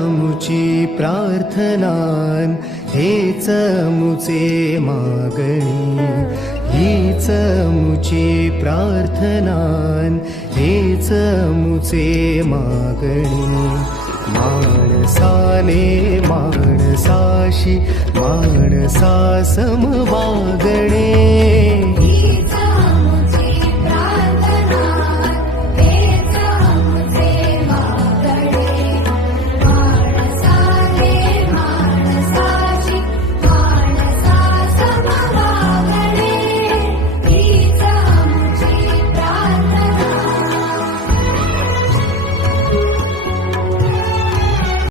मुची प्रार्थनान हेच मुचे मागणी, हीच मुची प्रार्थनान हेच मुचे मागणी. माणसाने माणसाशी माणसासम वागणे,